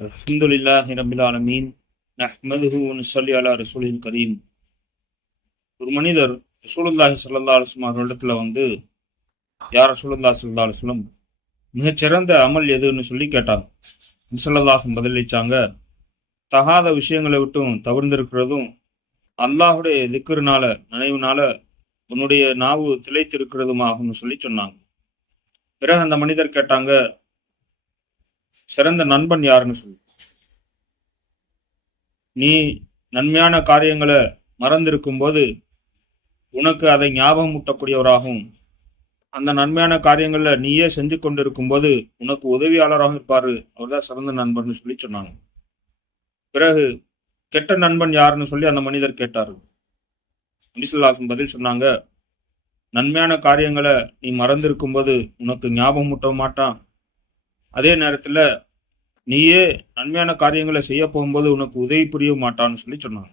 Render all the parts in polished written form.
அல்ஹம்துலில்லாஹி ரப்பில் ஆலமீன் நஹ்மதுஹு வ நுஸல்லி அலா ரசூலில் கரீம். ஒரு மனிதர் ரசூலுல்லாஹி ஸல்லல்லாஹு அலைஹி வஸல்லம் அவர்களிடத்துல யார் ரசூலுல்லாஹி ஸல்லல்லாஹு அலைஹி வஸல்லம் மிகச்சிறந்த அமல் எதுன்னு சொல்லி கேட்டாங்க. ஸல்லல்லாஹு பதிலளிச்சாங்க, தகாத விஷயங்களை விட்டும் தவிர்ந்திருக்கிறதும் அல்லாஹுடைய திக்ருனால நினைவுனால உன்னுடைய நாவு திளைத்திருக்கிறதுமாகும்னு சொல்லி சொன்னாங்க. பிறகு அந்த மனிதர் கேட்டாங்க, சிறந்த நண்பன் யாருன்னு சொல்லி. நீ நன்மையான காரியங்களை மறந்திருக்கும் போது உனக்கு அதை ஞாபகம் ஊட்டக்கூடியவராகவும், அந்த நன்மையான காரியங்களை நீயே செஞ்சு கொண்டிருக்கும் போது உனக்கு உதவியாளராக இருப்பாரு, அவர்தான் சிறந்த நண்பர்னு சொல்லி சொன்னாங்க. பிறகு கெட்ட நண்பன் யாருன்னு சொல்லி அந்த மனிதர் கேட்டாரு. நபி ஸல்லல்லாஹு அலைஹி வஸல்லம் பதில் சொன்னாங்க, நன்மையான காரியங்களை நீ மறந்திருக்கும் போது உனக்கு ஞாபகம் ஊட்ட மாட்டான், அதே நேரத்தில் நீயே நன்மையான காரியங்களை செய்ய போகும்போது உனக்கு உதவி புரிய மாட்டான்னு சொல்லி சொன்னாங்க.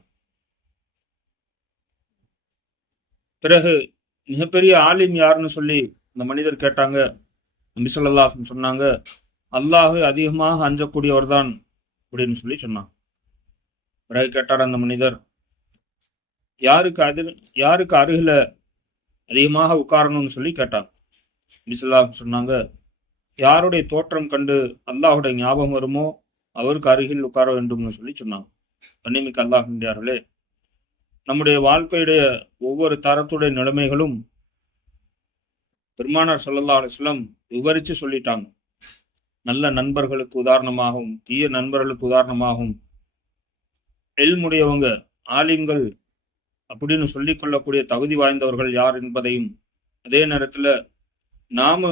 பிறகு மிகப்பெரிய ஆலிம் யாருன்னு சொல்லி இந்த மனிதர் கேட்டாங்க. நபி ஸல்லல்லாஹு அலைஹி வஸல்லம் சொன்னாங்க, அல்லாஹ்வை அதிகமாக அஞ்சக்கூடியவர் தான் அப்படின்னு சொல்லி சொன்னாங்க. பிறகு கேட்டார் அந்த மனிதர், யாருக்கு அருகில அதிகமாக உட்காரணும்னு சொல்லி கேட்டாங்க. நபி ஸல்லல்லாஹு அலைஹி வஸல்லம் சொன்னாங்க, யாருடைய தோற்றம் கண்டு அல்லாஹுடைய ஞாபகம் வருமோ அவருக்கு அருகில் உட்கார வேண்டும்னு சொல்லி சொன்னாங்க. கண்ணியமிக்க அல்லாஹ்வின்றார்களே, நம்முடைய வாழ்க்கையுடைய ஒவ்வொரு தரத்துடைய நிலைமைகளும் பெருமானார் ஸல்லல்லாஹு அலைஹி வஸல்லம் விவரித்து சொல்லிட்டாங்க. நல்ல நண்பர்களுக்கு உதாரணமாகவும் தீய நண்பர்களுக்கு உதாரணமாகவும் எல்முடையவங்க ஆலிம்கள் அப்படின்னு சொல்லிக் கொள்ளக்கூடிய தகுதி வாய்ந்தவர்கள் யார் என்பதையும், அதே நேரத்தில் நாம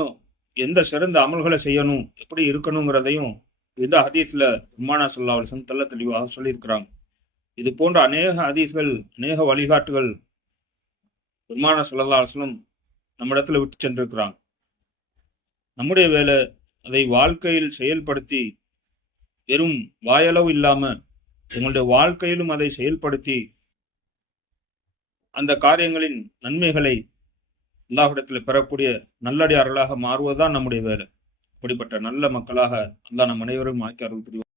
எந்த சிறந்த அமல்களை செய்யணும், எப்படி இருக்கணுங்கிறதையும் இந்த ஹதீஸ்ல பெருமானார் ஸல்லல்லாஹு அலைஹி வஸல்லம் தெள்ள தெளிவாக சொல்லியிருக்கிறாங்க. இது போன்ற அநேக ஹதீஸ்கள், அநேக வழிகாட்டுகள் பெருமானார் ஸல்லல்லாஹு அலைஹி வஸல்லம் நம்மிடத்துல விட்டு சென்றிருக்கிறாங்க. நம்முடைய வேலை அதை வாழ்க்கையில் செயல்படுத்தி, வெறும் வாயளவு இல்லாம எங்களுடைய வாழ்க்கையிலும் அதை செயல்படுத்தி அந்த காரியங்களின் நன்மைகளை அல்லாஹ்விடத்தில் பெறக்கூடிய நல்லடியார்களாக மாறுவதுதான் நம்முடைய வேலை. அப்படிப்பட்ட நல்ல மக்களாக அல்லாஹ் நம் அனைவரும் ஆக்கி அருள் புரிவார்.